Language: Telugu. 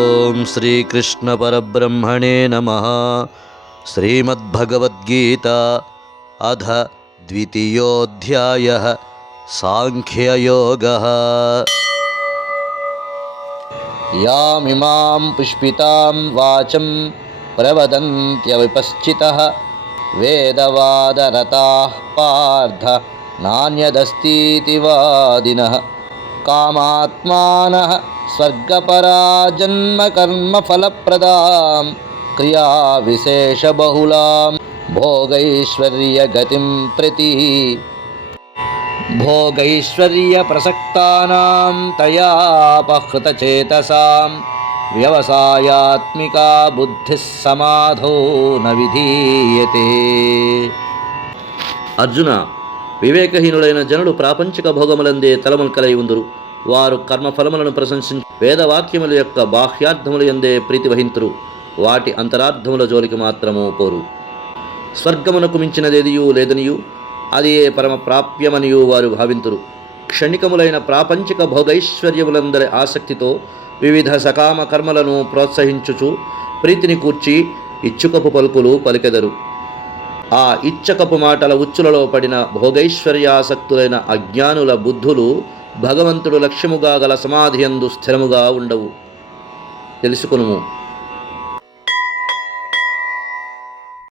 ఓం శ్రీకృష్ణ పరబ్రహ్మణే నమః. శ్రీమద్భగవద్గీత అథ ద్వితీయోऽధ్యాయః సాంఖ్యయోగः. యామిమాం పుష్పితాం వాచం ప్రవదంత్యవిపశ్చితః వేదవాదరతాః పార్థ నాన్యదస్తీతి వాదినః. కామాత్మానః స్వర్గపరా జన్మ కర్మ ఫలప్రదాం క్రియా విశేషబహుళాం భోగైశ్వర్యగతిం ప్రతి భోగైశ్వర్యప్రసక్తానాం తయాపహృతచేతసాం వ్యవసాయాత్మికా బుద్ధిః సమాధో న విధీయతే. అర్జున, వివేకహీనులైన జనులు ప్రాపంచిక భోగములందే తలముల్కలై ఉందురు. వారు కర్మఫలములను ప్రశంసించి వేదవాక్యముల యొక్క బాహ్యార్థముల యందే ప్రీతి వహింతురు. వాటి అంతరార్థముల జోలికి మాత్రము పోరు. స్వర్గమునకు మించినదేదియూ లేదనియు అది ఏ పరమ ప్రాప్యమనియు వారు భావింతురు. క్షణికములైన ప్రాపంచిక భోగైశ్వర్యములందరి ఆసక్తితో వివిధ సకామ కర్మలను ప్రోత్సహించుచు ప్రీతిని కూర్చి ఇచ్చుకపు పలుకులు పలికెదరు. ఆ ఇచ్చకపు మాటల ఉచ్చులలో పడిన భోగైశ్వర్యాసక్తులైన అజ్ఞానుల బుద్ధులు భగవంతుడు లక్ష్యముగా గల సమాధియందు స్థిరముగా ఉండవు. తెలుసుకొనుము,